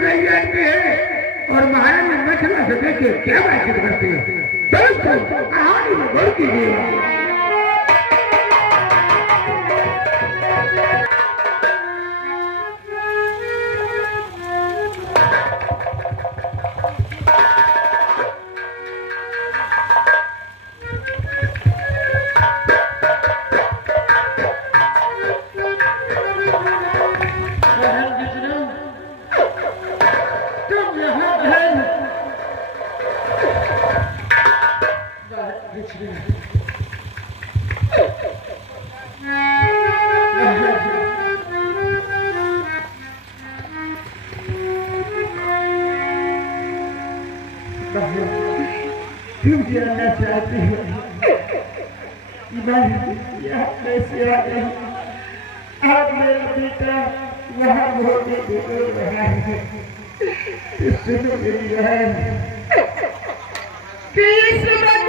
रही जाती है और महाराज मछला से देखे क्या बातचीत करती है। दोस्तों कहानी में गौर कीजिए। क्यों जानना चाहती हो कैसे आ गई? आज मेरा बेटा यहाँ भोगे दे रहा है। सुनो मेरी बहन कि इस वक्त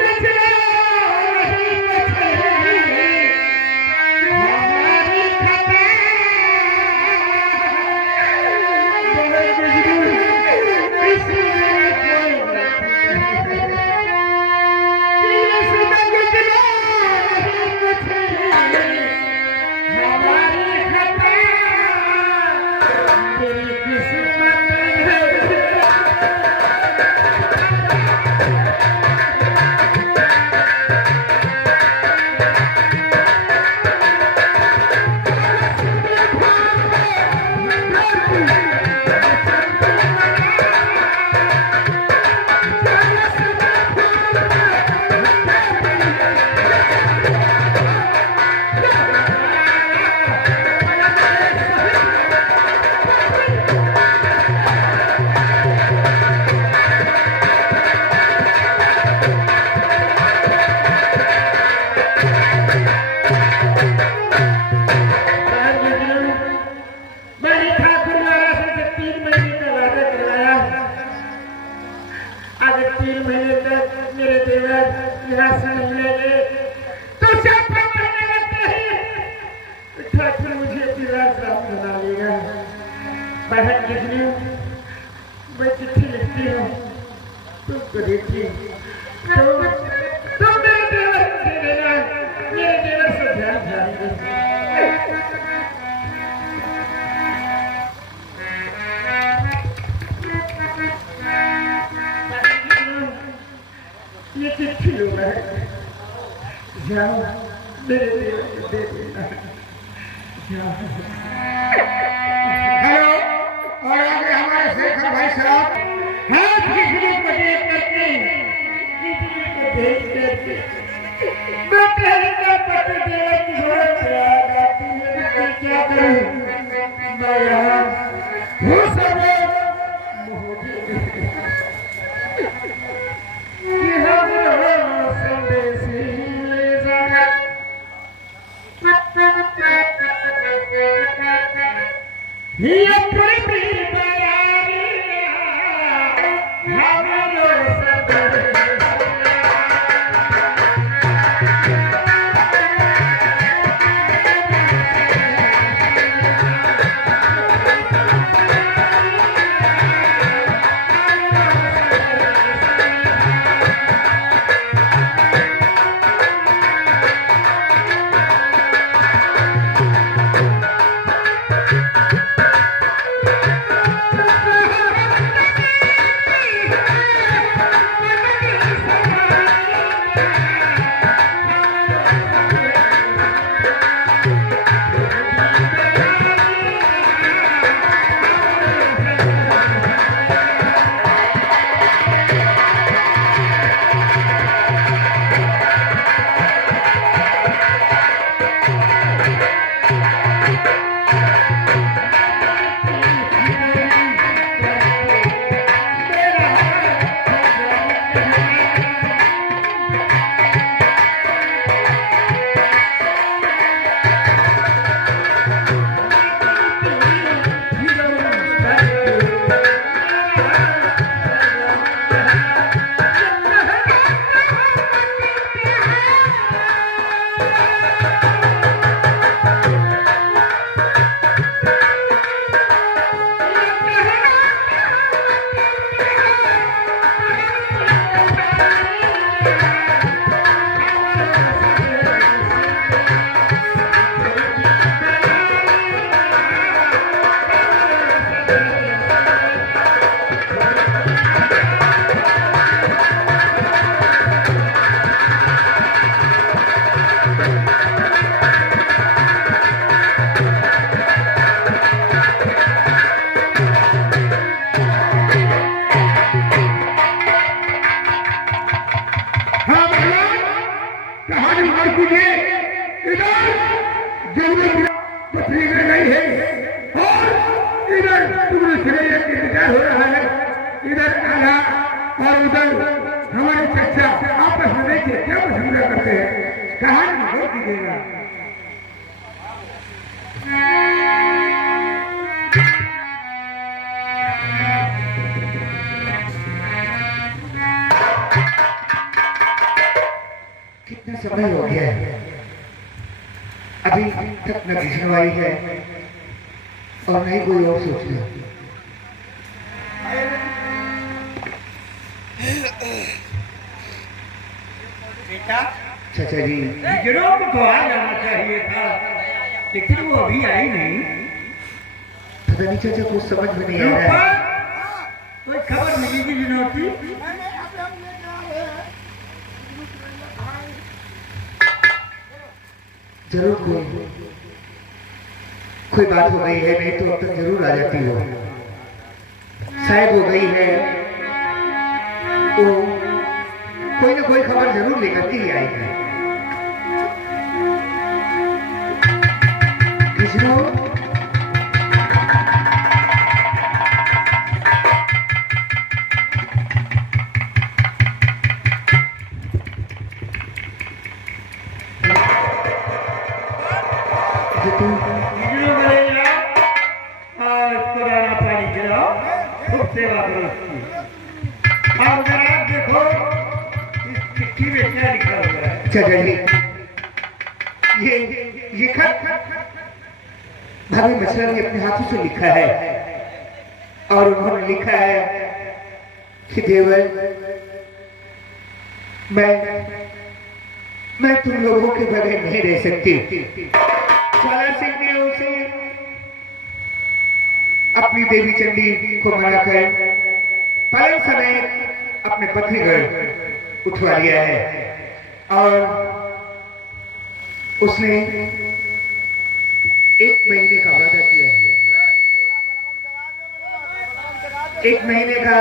मैं चिट्ठी लिखती हूँ तुमको देती तो मेरे देवर से देना, मेरे देवर से ध्यान ये चिट्ठी लो है, जाओ मेरे देवर को दे देना। हेलो, और आगे हमारे शेखर भाई साहब हाथ किसी को देख करके किसी को देख करके बेटे का पति देव की जरूरत आती है। मैं क्या करूं? मैं यहाँ हूँ सब संदेशी ले जाना ये प्रेमी पर हमारे चर्चा आपस में देखिए क्या पसंद करते हैं, कहानी बोल दीजिएगा। कितना समय हो गया है, अभी तक न विष्णु आई है और नहीं कोई और सोचना। चाचा जी विजनों को तो आ जाना चाहिए था, लेकिन वो अभी आई नहीं। पता नहीं चाचा कुछ समझ में नहीं आ रहा है। कोई खबर मिलेगी विनोद की? जरूर कोई बात हो गई है, नहीं तो अब तक जरूर आ जाती हो। शायद हो गई है तो कोई ना कोई खबर जरूर लेकर के ही आएगी। विष्णु सेवा करो उसकी। और जरा देखो इस चिट्ठी में क्या लिखा हुआ है। चाचा जी ये खत भाभी मिश्रा ने अपने हाथों से लिखा है और उन्होंने लिखा है कि देवर मैं तुम लोगों के बगैर नहीं रह सकती। ज्वाला सिंह ने उसे अपनी देवी चंडी को मनाकर पलंग समेत अपने पत्नीगढ़ उठवा लिया है और उसने 1 महीने का वादा किया है। 1 महीने का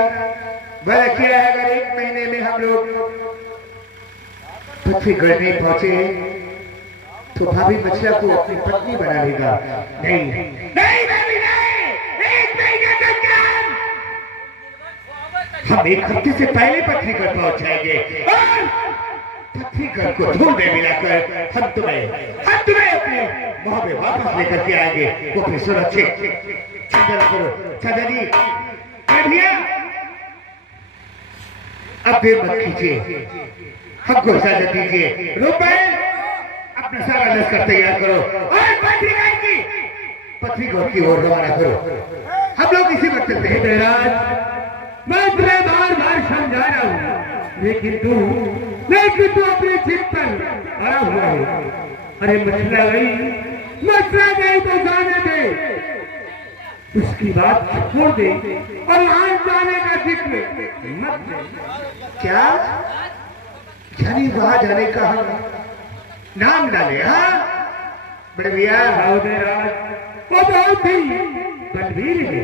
वादा किया है, अगर 1 महीने में हम लोग पत्नीगढ़ नहीं पहुंचे तो भाभी मछला को अपनी पत्नी बना लेगा। नहीं नहीं नहीं, हम 1 हफ्ते से पहले पत्नीगढ़ पहुंच जाएंगे और पत्नीगढ़ को धूल में मिलाकर हम तुम्हें अपने वहां में वापस लेकर के आएंगे। वो भी सुरक्षित। चिंता करो चाचा जी। भैया अब देर मत कीजिए, हमको इजाजत दीजिए। रुपए अपना सारा लश्कर तैयार करो और पत्नीगढ़ की ओर रवाना करो। हम लोग इसी वक्त चलते हैं। महाराज मैं तुम्हें बार बार समझा रहा हूँ, लेकिन तू अपनी जिद पर अड़ा हुआ है। अरे मछला गई तो जाने दे, उसकी बात छोड़ दे और वहां जाने का जिक्र मत दे। क्या यानी वहां जाने का हम नाम डाले? हाँ बड़े भैया वो बहुत ही बलवीर है।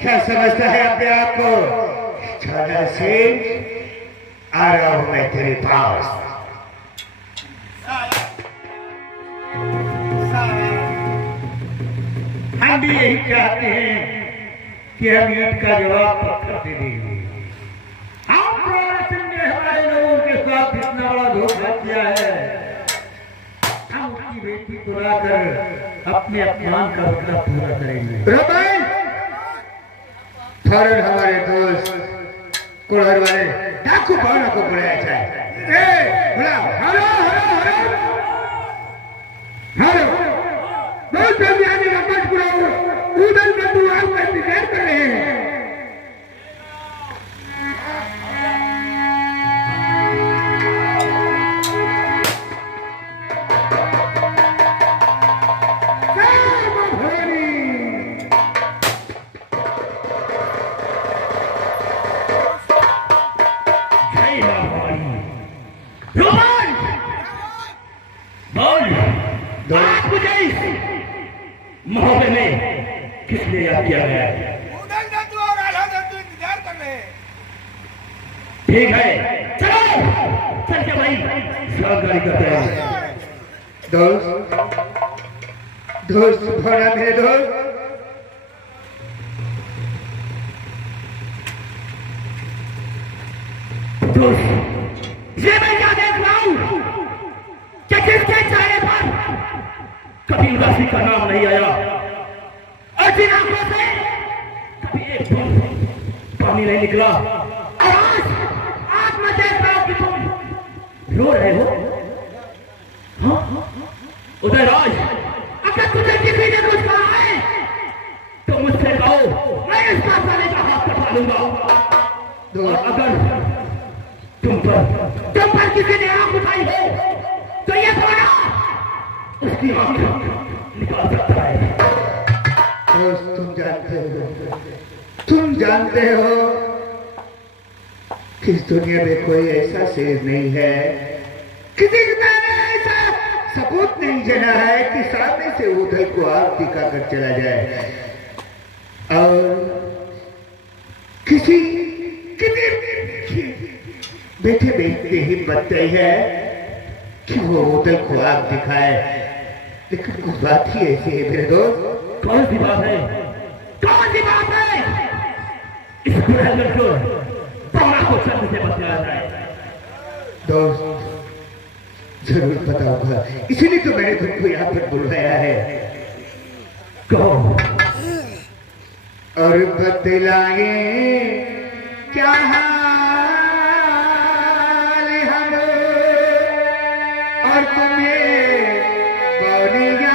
क्या समझता है अपने आप को? छोटा सिंह, आ रहा हूं मैं तेरे पास। हम भी यही चाहते हैं कि हम ईद का जवाब पत्थर से देंगे। हम सिंह ने हमारे लोगों के साथ इतना बड़ा धोखा किया है, हम उसकी बेटी को लाकर अपने अपमान का बदला पूरा करेंगे। फौरन हमारे दोस्त कोड़हर वाले डाकू बाणा को बुलाया जाए। बुलाओ। हेलो हेलो हेलो हेलो, दोस्त जल्दी आने का मत बुलाओ, उधर बंधु आपका इंतजार कर रहे हैं। मोहब्बत में किसने याद किया गया है? ठीक है, चलो चल के भाई गाड़ी करते हैं। दोस्त भोला मेरे दोस्त, ये मैं क्या देख रहा हूं कि जिसके चेहरे पर कभी उदासी का नाम नहीं आया और जिन आंखों से कभी एक पानी नहीं निकला, आज मैं देख रहा हूं कि तुम रो रहे हो। हाँ उदयराज, अगर तुझे किसी ने कुछ कहा है तो मुझसे कहो, मैं इस फैसले का हाथ पकड़ा लूंगा। और अगर तुम पर किसी ने आंख उठाई हो तो ये थोड़ा उसकी आंख निकाल सकता है। तुम जानते हो कि इस दुनिया में कोई ऐसा शेर नहीं है, किसी ने ऐसा सबूत नहीं जना है कि सामने से उधर को आग दिखाकर चला जाए और किसी बैठे बैठते ही बताई है कि वो उधर को आग दिखाए। लेकिन कुछ बात ही ऐसी है मेरे दोस्त। कौन सी बात है? कौन सी बात है? इस दुर्घटना को बाणा को शब्द से बचाया जाए। दोस्त जरूर पता होगा, इसीलिए तो मैंने तुमको यहाँ पर बुलाया है। कहो और बतलाए क्या और तुम्हें बोलिया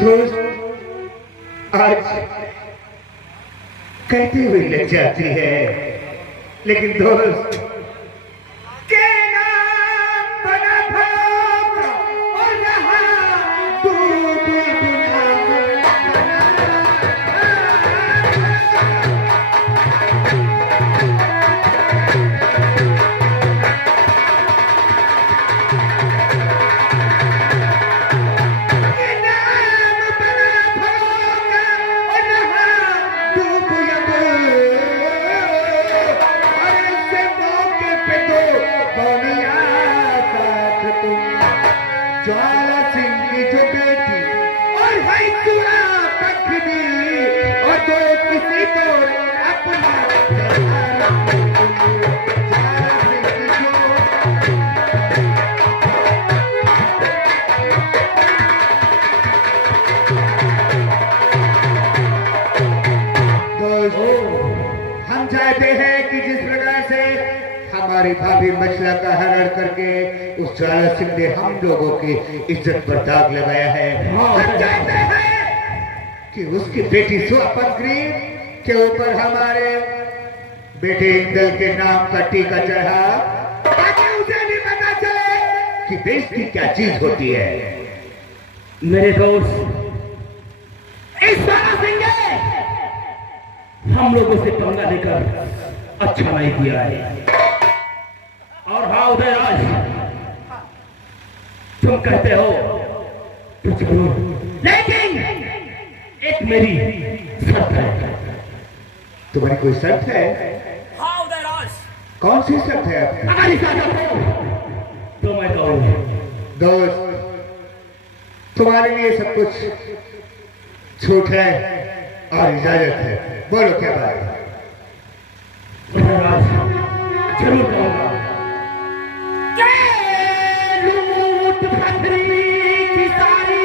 दोस्त आज कहते हुए लग जाती है, लेकिन दोस्त के नाम बना था और यहाँ तू ज्वाला सिंह की जो बेटी और भाई चूड़ा पखनी और जो किसी को अपना ज्वाला सिंह की जो हम चाहते हैं कि जिस प्रकार से हमारी भाभी मछला का हरण करके उस ज्वाला सिंह ने हम लोगों की इज्जत पर दाग लगाया है, हम चाहते हैं कि उसकी बेटी स्वपंक्रीम के ऊपर हमारे बेटे इंदल के नाम का टीका चढ़ा, ताकि उसे भी पता चले कि बेइज्जती क्या चीज होती है। मेरे दोस्त, इस ज्वाला सिंह ने हम लोगों से पंगा लेकर अच्छा नहीं किया है। और हाँ उदयराज, तुम कहते हो तो चलो, लेकिन एक मेरी शर्त है। तुम्हारी कोई शर्त है? हाँ उदयराज। कौन सी शर्त है आपकी? अगर इजाजत हो तो मैं कहूँ। दोस्त, तुम्हारे लिए सब कुछ छूट है और इजाजत है, बोलो क्या बात है? उदयराज, जरूर कहूँगा। लूट पथरी की सारी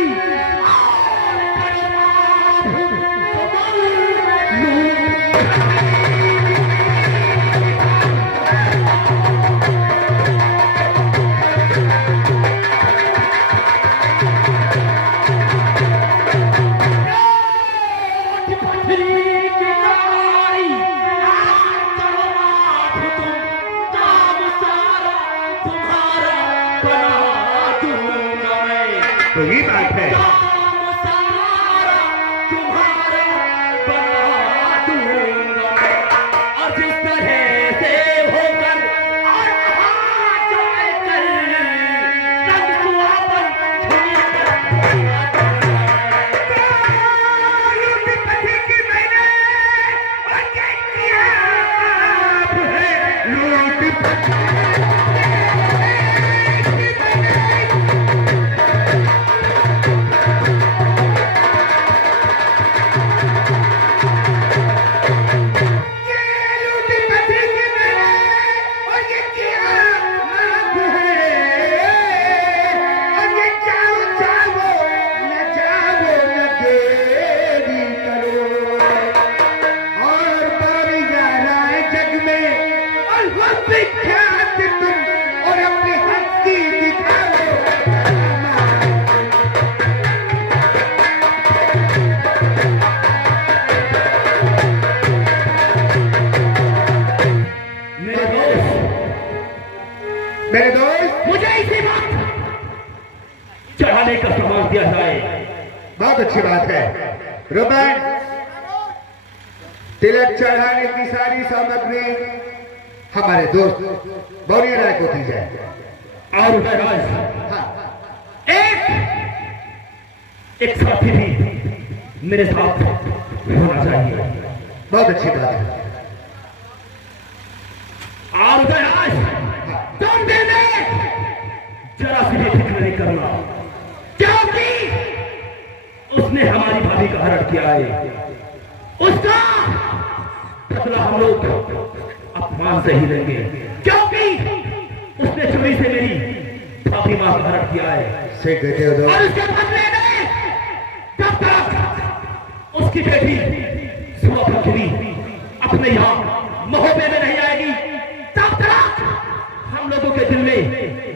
तो ये बात है। मेरे दोस्त, मुझे इसी बात चढ़ाने का सामान दिया जाए। बहुत अच्छी बात है। रुपन, तिलक चढ़ाने की सारी सामग्री हमारे दोस्त बौरी राय को दी जाए। और उदयराज, हाँ, एक साथी भी मेरे साथ होना चाहिए। बहुत अच्छी बात है। और उदयराज, तुम देने जरा सी भी फिक्र नहीं करना, क्योंकि उसने हमारी भाभी का हरण किया है। उसका बदला हम लोग अपमान से ही लेंगे, क्योंकि उसने चोरी से मेरी भाभी मां का हरण किया है। से कहते हो और उसके बदले में जब तक उसकी बेटी सुबह अपने यहाँ महोबे में नहीं आएगी, तब तक हम लोगों के दिल में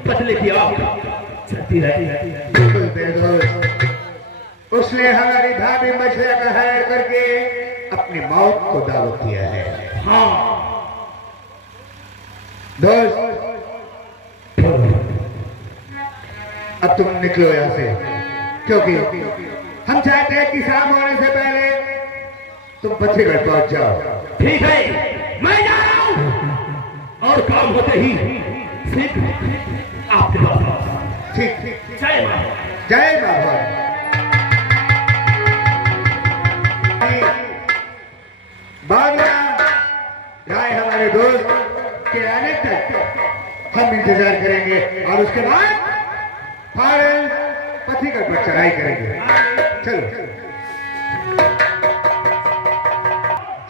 बदले की आग चलती रहती। उसने हमारी भाभी मछली का हरण करके अपनी मौत को दावत दिया है। हाँ दोस्त, अब तुम निकलो यहाँ से, क्योंकि हम चाहते हैं कि शाम होने से पहले तुम पथरीगढ़ पहुंच जाओ। ठीक है, मैं जा रहा हूँ और काम होते ही सिर्फ आपके पास। ठीक, जय मां। जय बाबा। बाबा राय हमारे दोस्त के आने तक हम इंतजार करेंगे और उसके बाद फॉरेन पथिगढ़ पर चढ़ाई करेंगे। चलो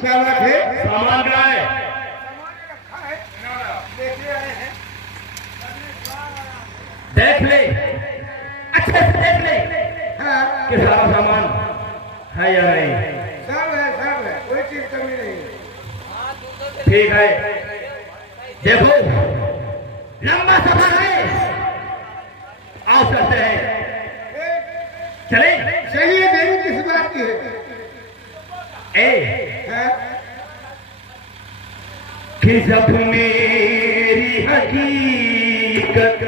क्या बात है? सामान कहाँ है? देख ले, अच्छे से देख ले हाँ, कि सारा सामान है या नहीं। सब है, कोई चीज कमी नहीं है। ठीक है, देखो लंबा सफर है, आओ चलते हैं। चले चलिए, देरी किस बात की है? हाँ? कि जब मेरी हकीकत,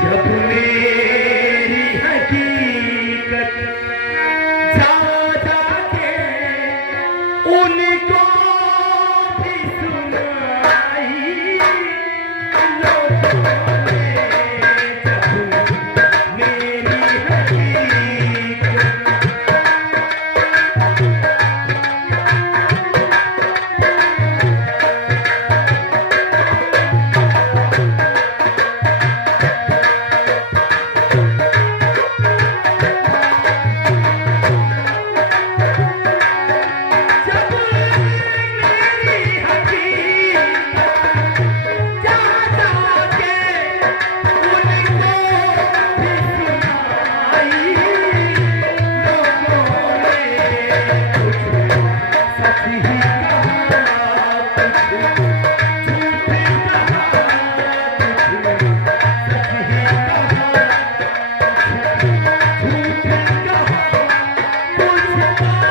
जब मेरी हकीकत जा जाके उनको भी सुनाई, लोगों ने जब मेरी हकीकत, जब मेरी हकीकत जा जाके उनको भी सुनाई, लोगों ने कुछ सच ही कहा, कुछ झूठ कहा, कुछ सच ही कहा, झूठ कहा, कुछ बात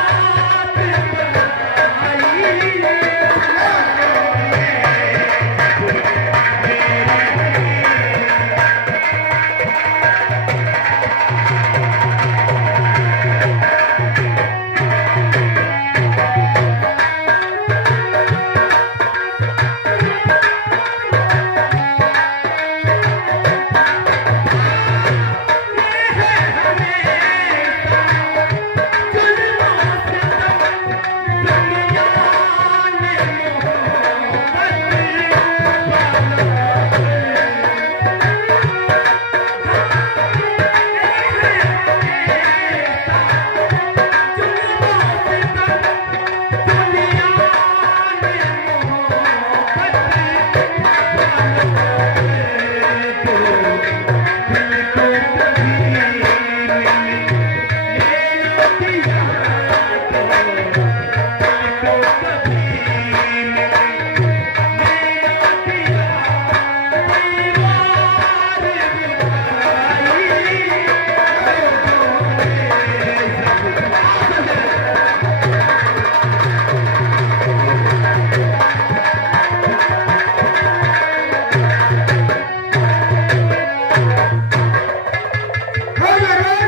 हाँ महाराज,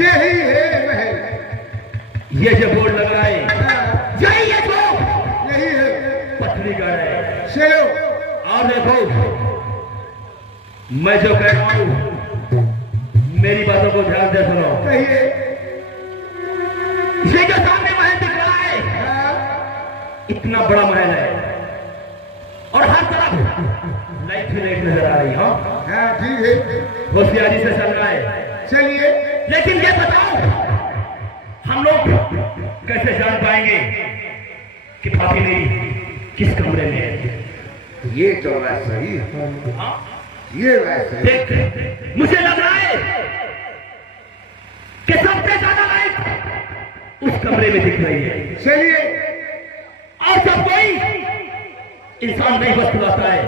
यही है महल। ये जो बोर्ड लगा है, हाँ, यही है जो यही है। पत्नीगढ़ है। चलो, और देखो, मैं जो कह रहा हूँ मेरी बातों को ध्यान से सुनो। कहिए। ये जो सामने महल दिख रहा है, हाँ, इतना बड़ा महल है और हर तरफ लाइट ही लाइट नजर आ रही है। हाँ, ठीक है, होशियारी से चल रहा है। चलिए। लेकिन ये बताओ, हम लोग कैसे जान पाएंगे कि भाभी मेरी किस कमरे में है? ये तो बात सही है, हाँ? ये बात सही है। देख, मुझे लग रहा है कि सबसे ज्यादा लाइट उस कमरे में दिख रही है। चलिए, और जब कोई इंसान नई वस्तु लाता है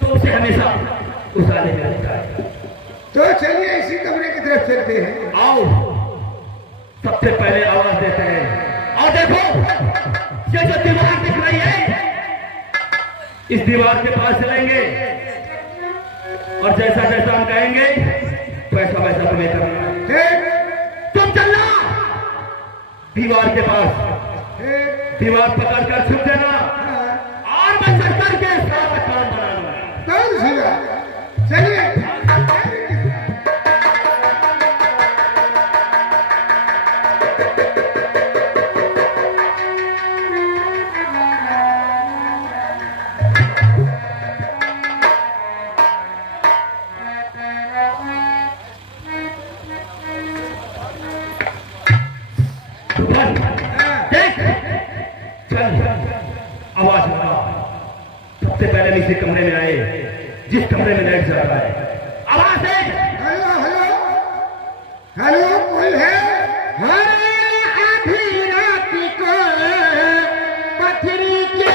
तो उसे हमेशा उजाले में रखता है। तो चलिए इसी कमरे की तरफ चलते हैं। आओ, सबसे पहले आवाज देते हैं। और देखो, ये जो दीवार दिख रही है, इस दीवार के पास चलेंगे और जैसा जैसा हम कहेंगे वैसा वैसा तुम्हें करना है। ठीक, तुम चलना दीवार के पास, ठीक, दीवार पकड़ कर छुप देना हाँ, और मैं चल करके सारा काम बनाना। कौन सी बात? चलिए। चल देख, चल आवाज लगा। सबसे पहले हम इसी कमरे में आए जिस कमरे में लाइट जल रहा है। आवाज दे। हेलो हेलो हेलो, कोई है? हरे आधी रात को पथरी के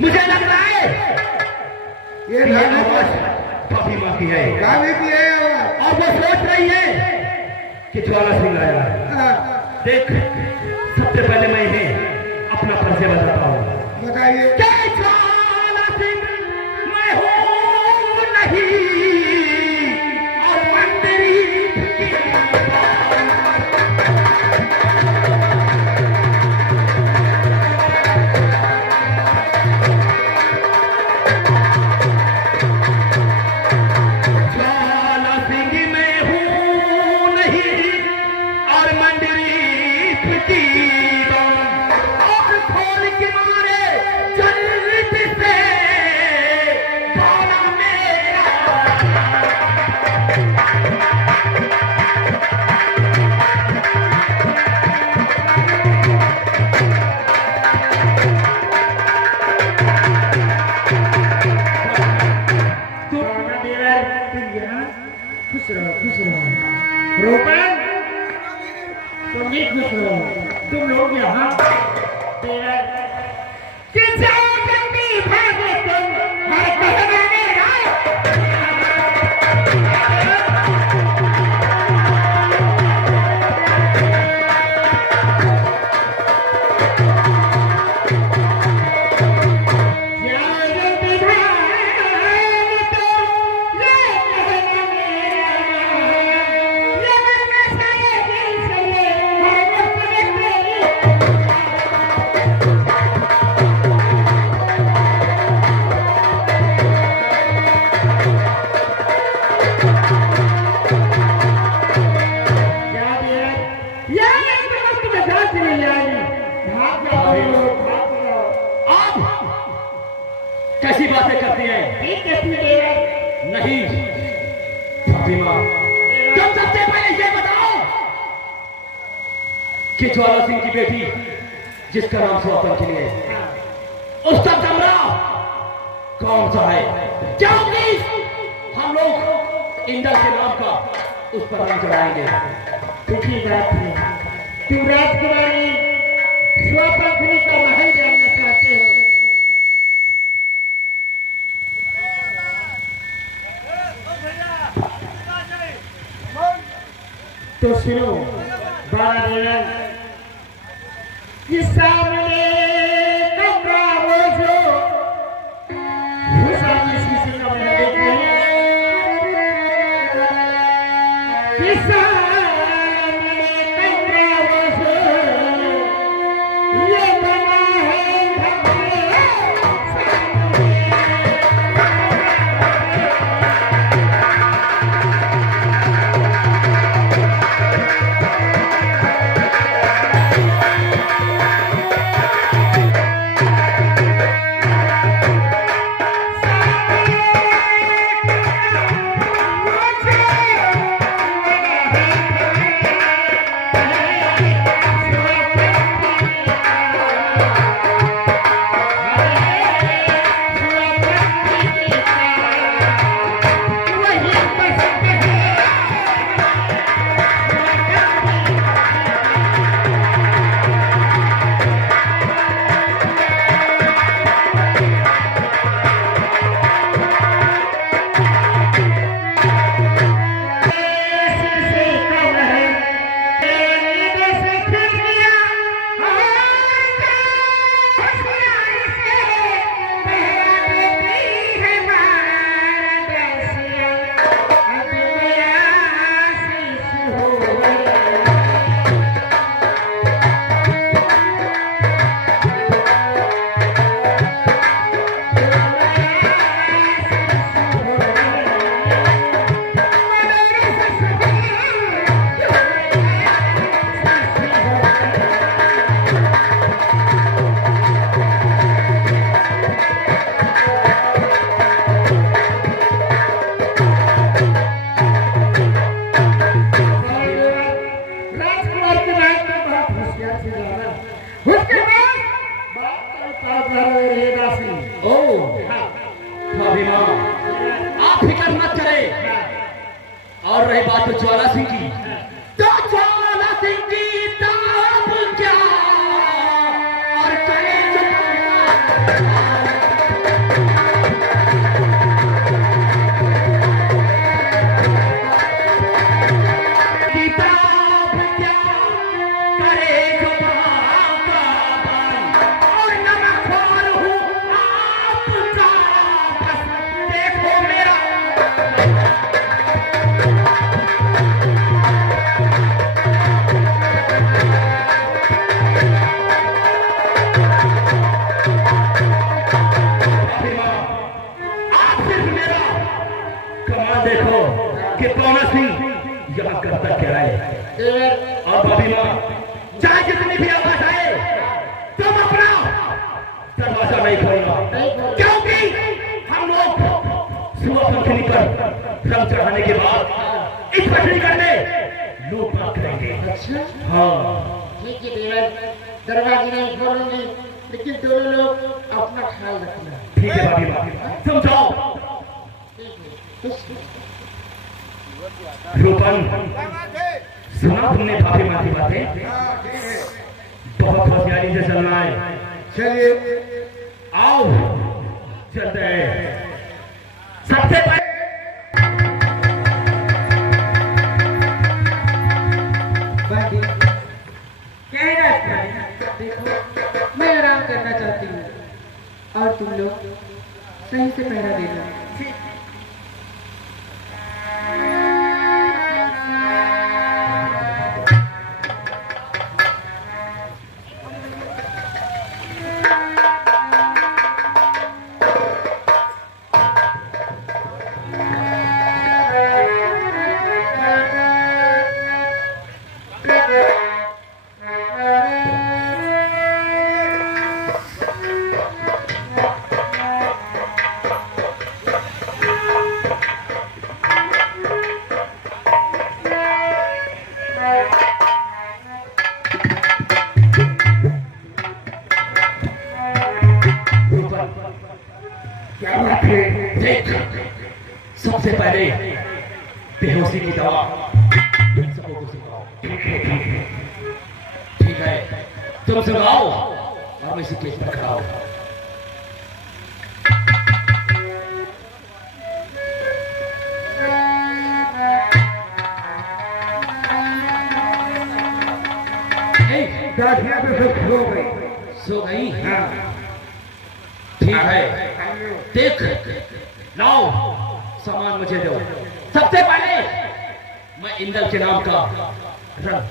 मुझे लग रहा है ये आवाज काफी माँ की है गाने की है आवाज। और वो सोच रही है कि ज्वाला सिंह आया। देख, सबसे पहले मैं इन्हें अपना परिचय बताता हूँ। बताइए। ज्वाला सिंह मैं हूँ नहीं, और मंदिरी रोपन, तुम भी खुश हो। तुम लोग यहाँ भागे तुम हर कहना मेरा। कैसी बातें करती हैं? नहीं फातिमा, तुम सबसे पहले ये बताओ कि ज्वाला सिंह की बेटी जिसका नाम स्वतंत्र है, उसका कमरा कौन सा है? क्योंकि हम लोग इंदर के नाम का उस पर रंग चढ़ाएंगे। तुझी बात है, तुम राजकुमारी स्वतंत्री का महल जानना चाहते हो। तो सुनो बाला, कि सामने कमरा वो जो सामने शीशे का बना देखते हैं, कि सामने कमरा वो जो ये बना है दासी जाना उसके बाद बात रहे दासी। ओ भाभी माँ, आप फिक्र मत करें। और रही बात तो ज्वाला सिंह की, तो ज्वाला सिंह की ताप क्या और चले देखो कि कौन सिंह यहाँ करता क्या है। और भाभी माँ, चाहे जितनी भी आवाज आए तुम अपना दरवाजा नहीं खोलना, क्योंकि हम लोग सुबह पंखनी पर रंग चढ़ाने के बाद इस पटरीगढ़ में लूटपाट करेंगे। अच्छा हाँ ठीक है देवर, दरवाजे नहीं खोलेंगे, लेकिन दोनों लोग अपना ख्याल रखना। ठीक है भाभी माँ, तुम जाओ। रूपन, सुना तुमने भाभी माँ की बातें? बहुत होशियारी से चलना है। चलिए आओ चलते हैं। सबसे पहले क्या है? देखो मैं आराम करना चाहती हूँ और तुम लोग सही से पहरा देना। क्या बात है? देख, सबसे पहले बेहोशी की दवा सबको को सिखाओ। ठीक है, तुम सुनाओ और मैं इसी केस पर खड़ा हूं। दासियां तो सब सो गई। सो गई? हाँ। ठीक है, देख लाओ सामान मुझे दो। सबसे पहले मैं इंदल के नाम का रंग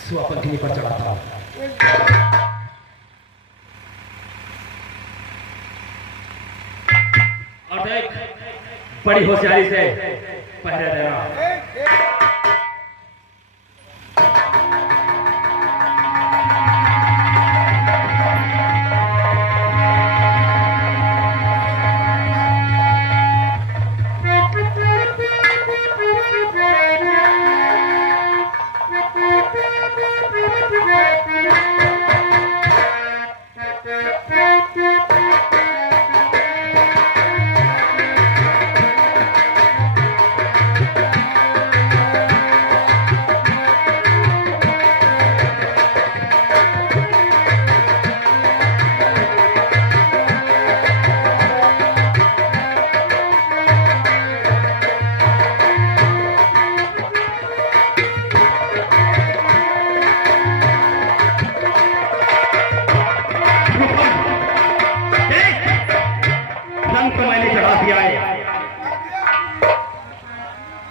स्वपंखनी पर चढ़ाता हूं। और देख, बड़ी होशियारी से पहरे देना।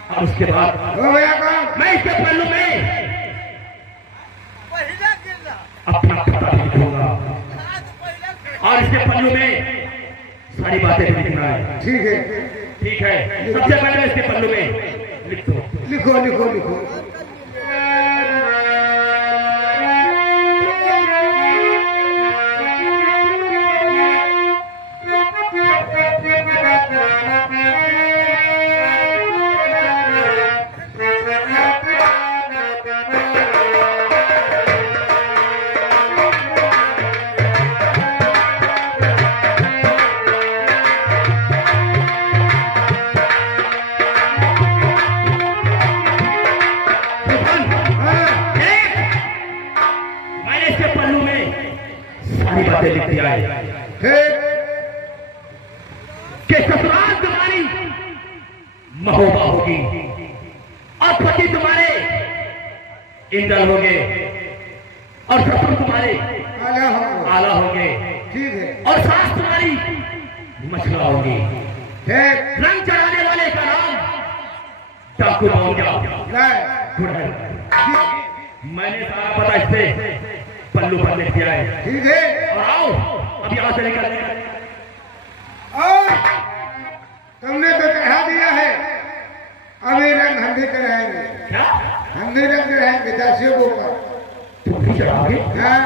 और उसके बाद मैं इसके पल्लू में अपना पता लिखूंगा और इसके पल्लू में सारी बातें भी लिखना है। ठीक है, ठीक है, सबसे पहले इसके पल्लू में लिख दो। लिखो लिखो लिखो। सारी बातें लिख दिया है ठीक कि ससुराल तुम्हारी महोबा होगी और पति तुम्हारे इंदल होंगे और ससुर तुम्हारे आला हो आला होंगे ठीक है और सास तुम्हारी मछला होगी। ठीक रंग चढ़ाने वाले का नाम डाकू बाउंजा नहीं गुड़हल। ठीक मैंने सारा पता इससे पल्लू पर लिख दिया है ठीक है और आओ अब यहाँ से निकल और तुमने तो चढ़ा दिया है अभी रंग हम भी कराएंगे क्या हम भी रंग कराएंगे दासियों को ऊपर तुम भी चढ़ाओगे? हाँ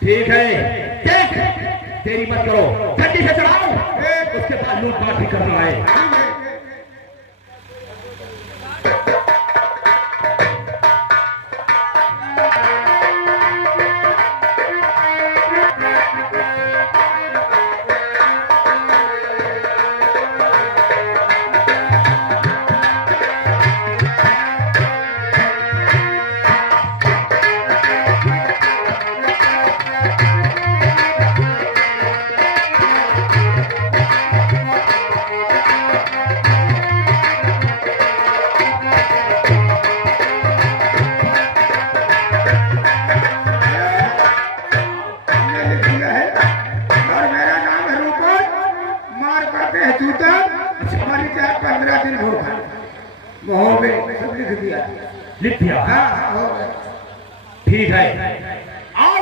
ठीक है देख देरी मत करो ठंडी से चढ़ाओ ठीक उसके बाद लूटपाट भी करना है। ठीक है हमने लिख दिया है और मेरा नाम है रूपन मार करते हैं जूता हमारी चाहे 15 दिन हो गए मोहब्बे सब लिख दिया लिख दिया हाँ हो गए ठीक है आओ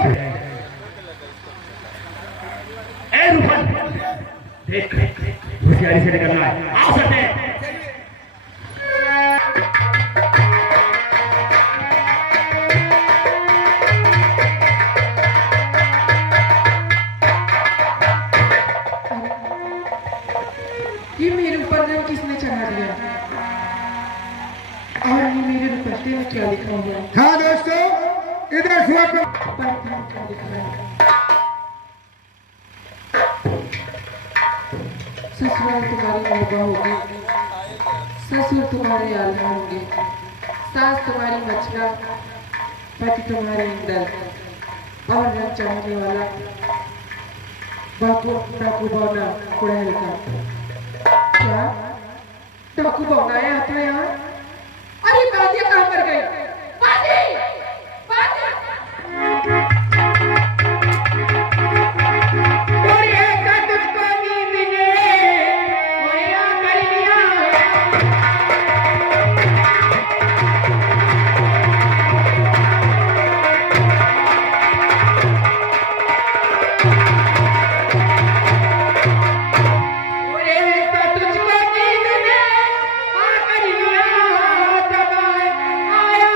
ए रूपन देख होशियारी से निकलना है आओ सकते ये मेरे ऊपर रंग किसने चढ़ा दिया और ये मेरे दुपट्टे में क्या लिखा हुआ है? हाँ दोस्तों इधर सुआ को पर्दे में क्या लिखा है? ससुराल तुम्हारी महोबा होगी, ससुर तुम्हारे आला होंगे, सास तुम्हारी मछला, पति तुम्हारे इंदल और रंग चढ़ाने वाला डाकू बौना गुड़हल का। क्या डाकू बौना आता है यहाँ? अरे बाजिया कहाँ पर गई? बाजी! बाजी! आया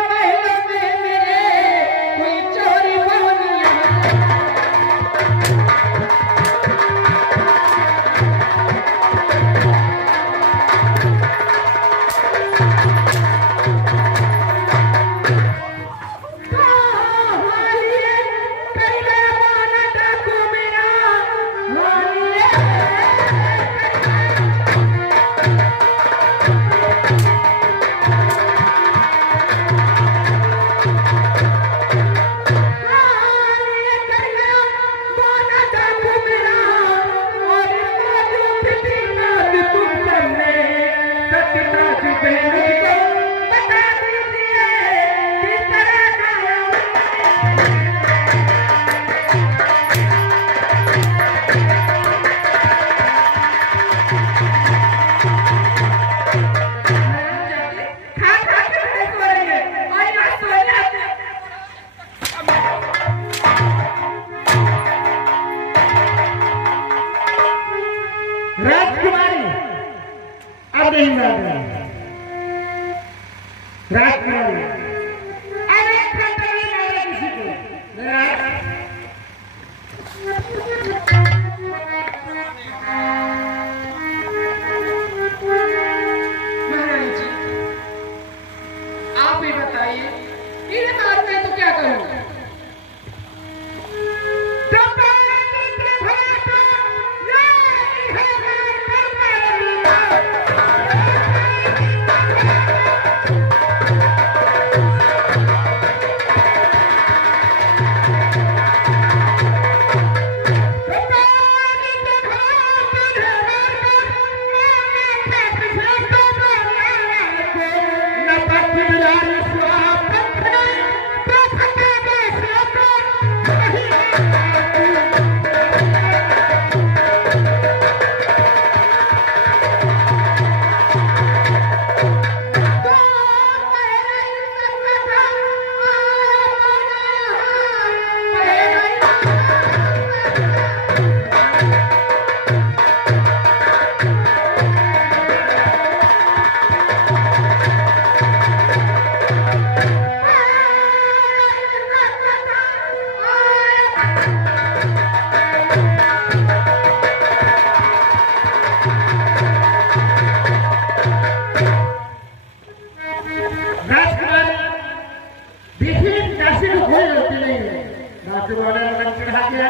आखिर वाले रंग चढ़ा दिया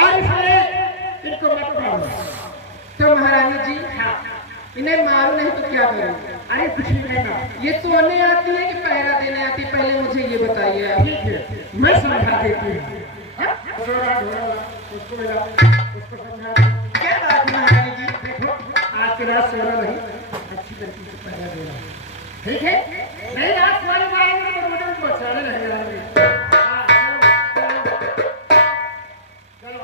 और इसलिए इनको मत मारो। तो महारानी जी हाँ इन्हें मारो नहीं तो क्या करूं? अरे कुछ नहीं ना, ये सोने आती है कि पहरा देने आती है? पहले मुझे ये बताइए आप। ठीक है मैं समझा देती हूँ। हाँ? उसको मिला, उसको समझा दो। क्या बात है महारानी जी? देखो आज की रात सोना नहीं, अच्छी तरीके से पहरा देना, ठीक है? नहीं रात वाले मारेंगे तो मुझे उनको बचाने नहीं आएंगे। हाँ, चलो,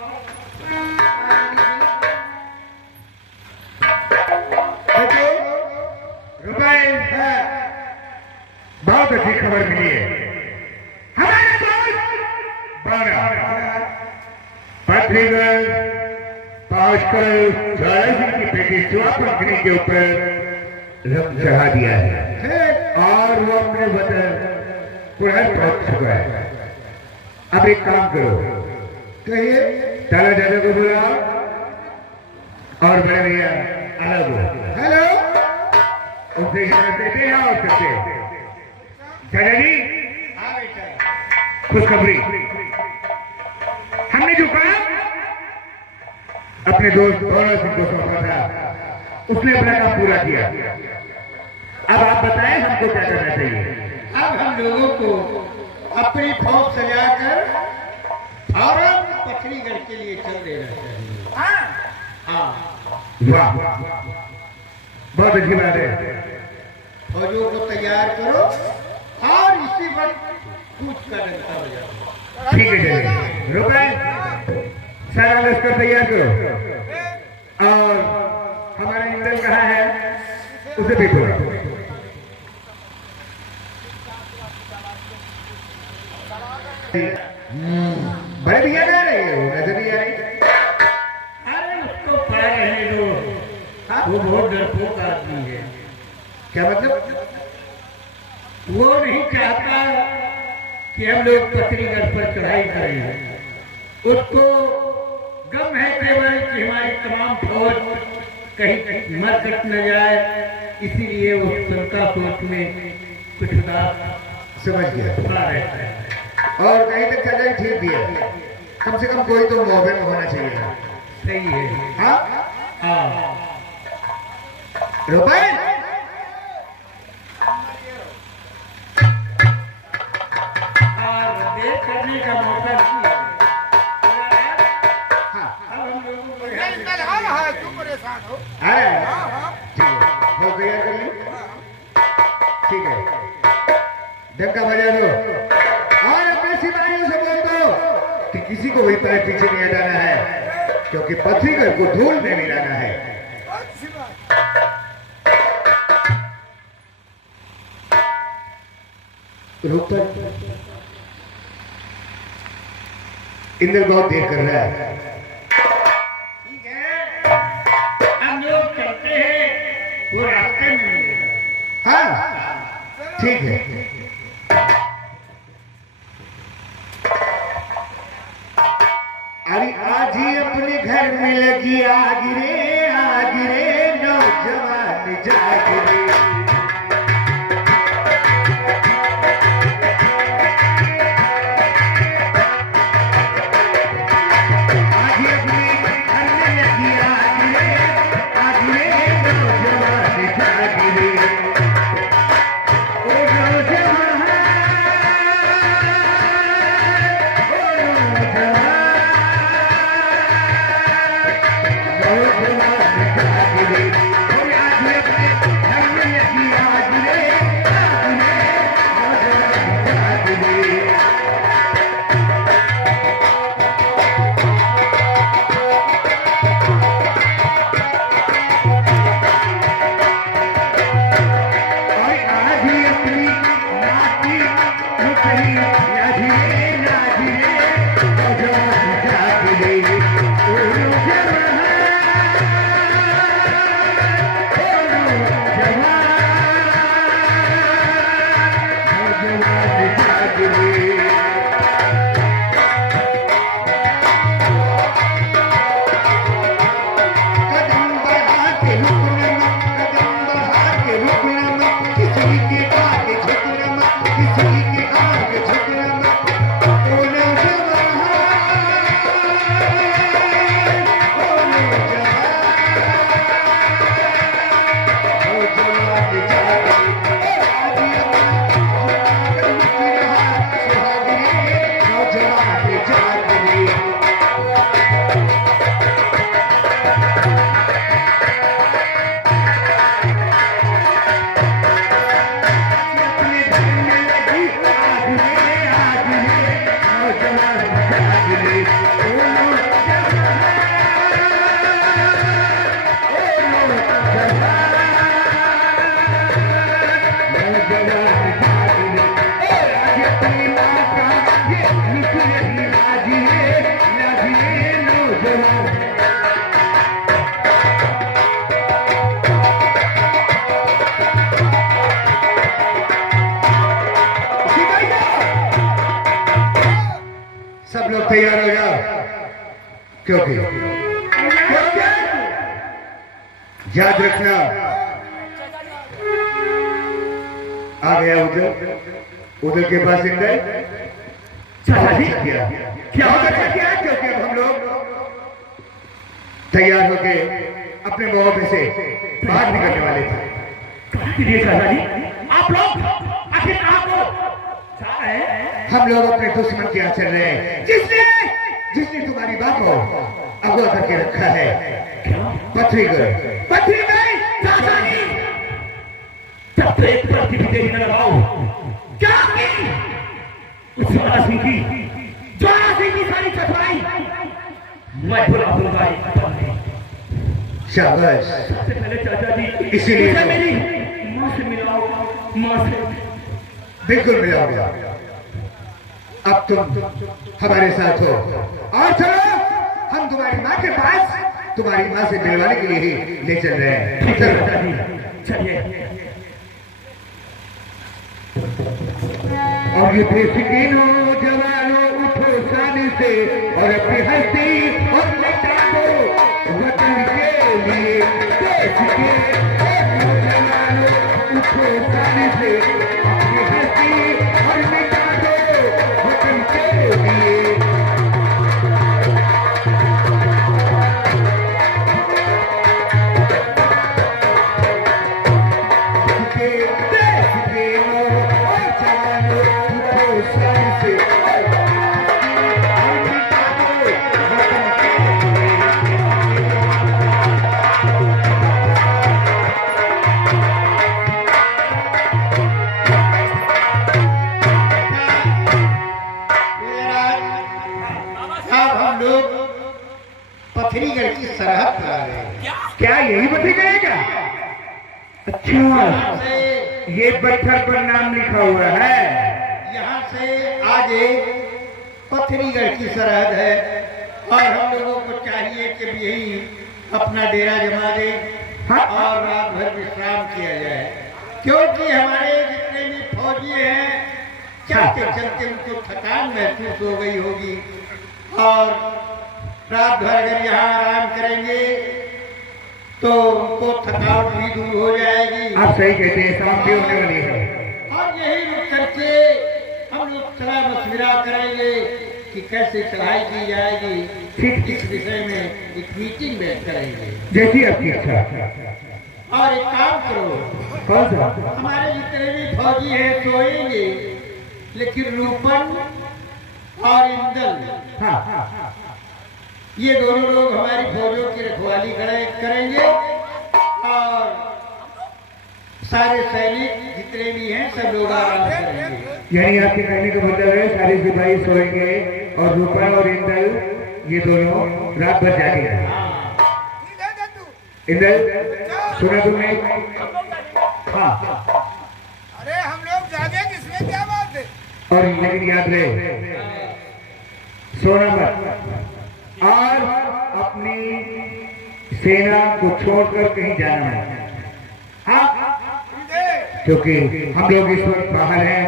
देखो रुपए बहुत अच्छी खबर मिली है। हमारे दोस्त पत्रिगढ़ पहुंचकर ज्वाला सिंह की बेटी शिवा पंखनी के ऊपर रंग चढ़ा दिया है और वो अपने वतन पुनः पहुंच चुका है। अब एक काम करो, कहिए ताला दादा को बुलाओ और बड़े भैया अलग हो। हेलो उसे इजाजत देते हैं और सकते दादाजी खुशखबरी, हमने जो काम अपने दोस्त गौरव सिंह को सौंपा था उसने अपना काम पूरा किया। अब आप बताएं हमको क्या करना चाहिए। अब हम लोगों को अपनी फौज सजाकर फौरन पथरीगढ़ के लिए चल देना चाहिए। हाँ वाह बहुत अच्छी बात है। फौजों को तैयार करो और इसी वक्त कूच का डंका बजाओ। ठीक है चलिए रुपए सारा लश्कर तैयार करो और हमारा इंजन कहाँ है उसे भी थोड़ा बड़े भैया कह रहे हो, नजर नहीं आ रही। अरे उसको पा रहे दो, वो बहुत डरपोक आदमी है। क्या मतलब? वो नहीं चाहता कि हम लोग पथरीगढ़ पर चढ़ाई करें। उसको गम है केवल कि हमारी तमाम फौज कहीं मर कट न जाए, इसीलिए वो शंका सोच में कुछ उदास समझ गया। पड़ा रहता है। और कहीं तक चल ठीक भी है, कम से कम कोई तो मोहबे में होना चाहिए। सही है। हाँ हाँ रुपए और देख करने का मौका भी है। हाँ अब हम लोगों को अरे ठीक है बहुत तैयार कर ली। ठीक है डंका बजा दो और अपने सिपाहियों से बोल दो कि किसी को भी पैर पीछे नहीं हटाना है क्योंकि पथरीगढ़ को धूल में मिलाना है। इंद्र बहुत देर कर रहा है। ठीक है, हम लोग चलते हैं, वो रास्ते में मिलेगा। हाँ ठीक है। अरे आज ही अपने घर में लगी आग रे नौजवान जाग रे। आज ही अपने घर में लगी आग रे नौजवान जाग रे। ओ नौजवान ओ नौजवान सब लोग तैयार हो जाओ, क्योंकि याद रखना आ गया उधर के पास इंद्र। चाचा जी क्या होगा क्या, क्योंकि अब हम लोग तैयार होके अपने मोहब्बत से बात भी करने वाले थे। चाचा जी आप लोग आखिर कहाँ को जा रहे हैं? हम लोग अपने दुश्मन के यहाँ चल रहे हैं, जिसने तुम्हारी बात को अगवा करके रखा है। पथरी गई चाचा जी जब तो एक तरफ की भी देरी न लगाओ। क्या की उस ज्वाला सिंह की सारी चतुराई मैं भुला दूंगा। शाबाश। सबसे पहले चाचा जी इसीलिए मुझे मेरी माँ से मिलाओ, माँ से। बिल्कुल मिलाओगे। अब तुम हमारे साथ हो और चलो हम तुम्हारी माँ के पास तुम्हारी माँ से मिलवाने के लिए ही ले चल रहे हैं। ठीक है चाचा जी चलिए। और ये बेसिकीनो जवानों उठो शान से और अपनी हस्ती और लटा दो वतन के लिए। बेसिकीनो जवानों उठो शान से अपनी हस्ती और लटा दो वतन के लिए। पथरीगढ़ की सरहद पर आ गए। क्या यही बता करेगा? अच्छा ये पत्थर पर नाम लिखा हुआ है। यहाँ से आगे पथरीगढ़ की सरहद है और हम लोगों को चाहिए कि यही अपना डेरा जमा दे और रात भर विश्राम किया जाए, क्योंकि हमारे जितने भी फौजी हैं चलते चलते उनको थकान महसूस हो गई होगी और रात भर अगर यहाँ आराम करेंगे तो उनको थकावट भी दूर हो जाएगी। आप सही कहते हैं, शाम भी होने वाली है और यही रुक करके हम लोग सलाह मशविरा करेंगे कि कैसे चढ़ाई की जाएगी। ठीक। इस विषय में एक मीटिंग बैठ करेंगे। जैसी आपकी इच्छा। और एक काम करो, कौन सा? हमारे जितने भी फौजी हैं सोएंगे, लेकिन रूपन और इंदल हाँ ये दोनों लोग हमारी फौजों की रखवाली करेंगे और सारे सैनिक जितने भी हैं सब लोग आराम करेंगे। यानी आपके कहने का मतलब है सारे सिपाही सोएंगे और रूपा और इंदल ये दोनों रात भर जागेंगे। इंदल सुना तुमने? हाँ। अरे हम लोग जागेंगे, इसमें क्या बात है? और लेकिन याद रहे सोना मत और अपनी सेना को छोड़कर कहीं जाना है। हाँ क्योंकि हम लोग इस वक्त बाहर हैं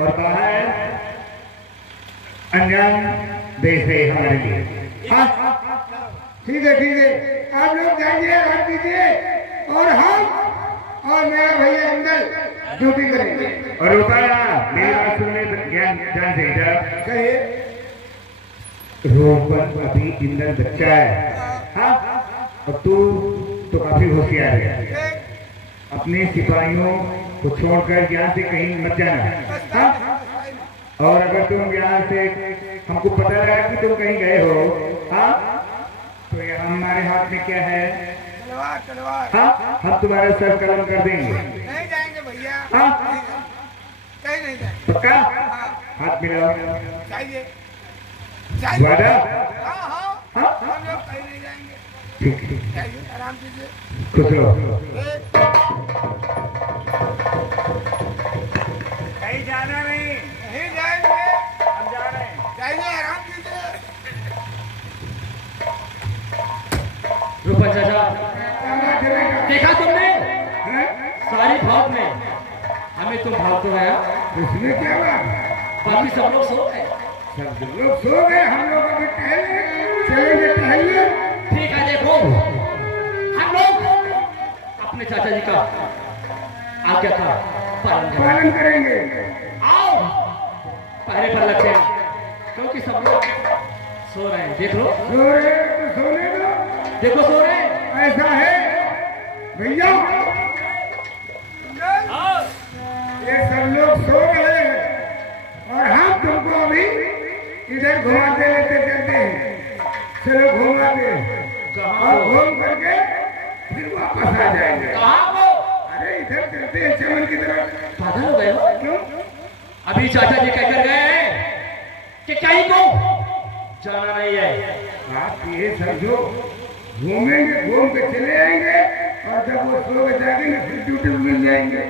और बाहर अनजान देश है हमारे लिए। हाँ ठीक है आप लोग जाइए, आराम कीजिए और हम और मेरा भैया अंदर ड्यूटी करेंगे। और रुपया मेरी बात सुनने ज्ञान जान से कहिए। रोहन अभी इंदर बच्चा है। हाँ और तू तो काफी होशियार है। अपने सिपाहियों को छोड़कर यहाँ से कहीं मत जाना। हाँ और अगर तुम यहाँ से हमको पता लगा कि तुम कहीं गए हो, हाँ तो ये हमारे हाथ में क्या है? तलवार। हाँ हम तुम्हारा सर कलम कर देंगे। नहीं जाएंगे भैया। हाँ कहीं नहीं जाएंगे। पक्का? हाथ मिलाओ। चाहिए वादा? हाँ हाँ हम लोग कहीं नहीं जाएंगे। ठीक चाहिए आराम कीजिए। खुश रहो। कहीं जाना नहीं जाएंगे, हम जा रहे हैं। चाहिए आराम कीजिए। रूपन चाचा देखा तुमने सारी भाग में हमें तुम भाग तो गया, इसमें क्या बात? बाकी सब लोग सो गए। सब लोग सो गए, हम लोग अभी टहले चलेंगे टहलिए। ठीक है, देखो हम लोग अपने चाचा जी का आज्ञा का पालन करेंगे। आओ पहरे पर लगते हैं, क्योंकि सब लोग सो रहे हैं। देख लो, सो रहे तो सोने दो, देखो सो रहे हैं। ऐसा है भैया, ये सब लोग सो रहे हैं और हम तुमको अभी इधर घुमाते लेते चलते हैं। चलो घुमाते और घूम करके फिर वापस आ जाएंगे। कहाँ को? अरे इधर चलते हैं चमन की तरफ। पागल हो गए हो? क्यों? अभी चाचा जी कहकर गए हैं कि कहीं को जाना नहीं है। आप ये समझो, घूमेंगे, घूम के चले आएंगे और जब वो सो के जाएंगे फिर ड्यूटी में मिल जाएंगे।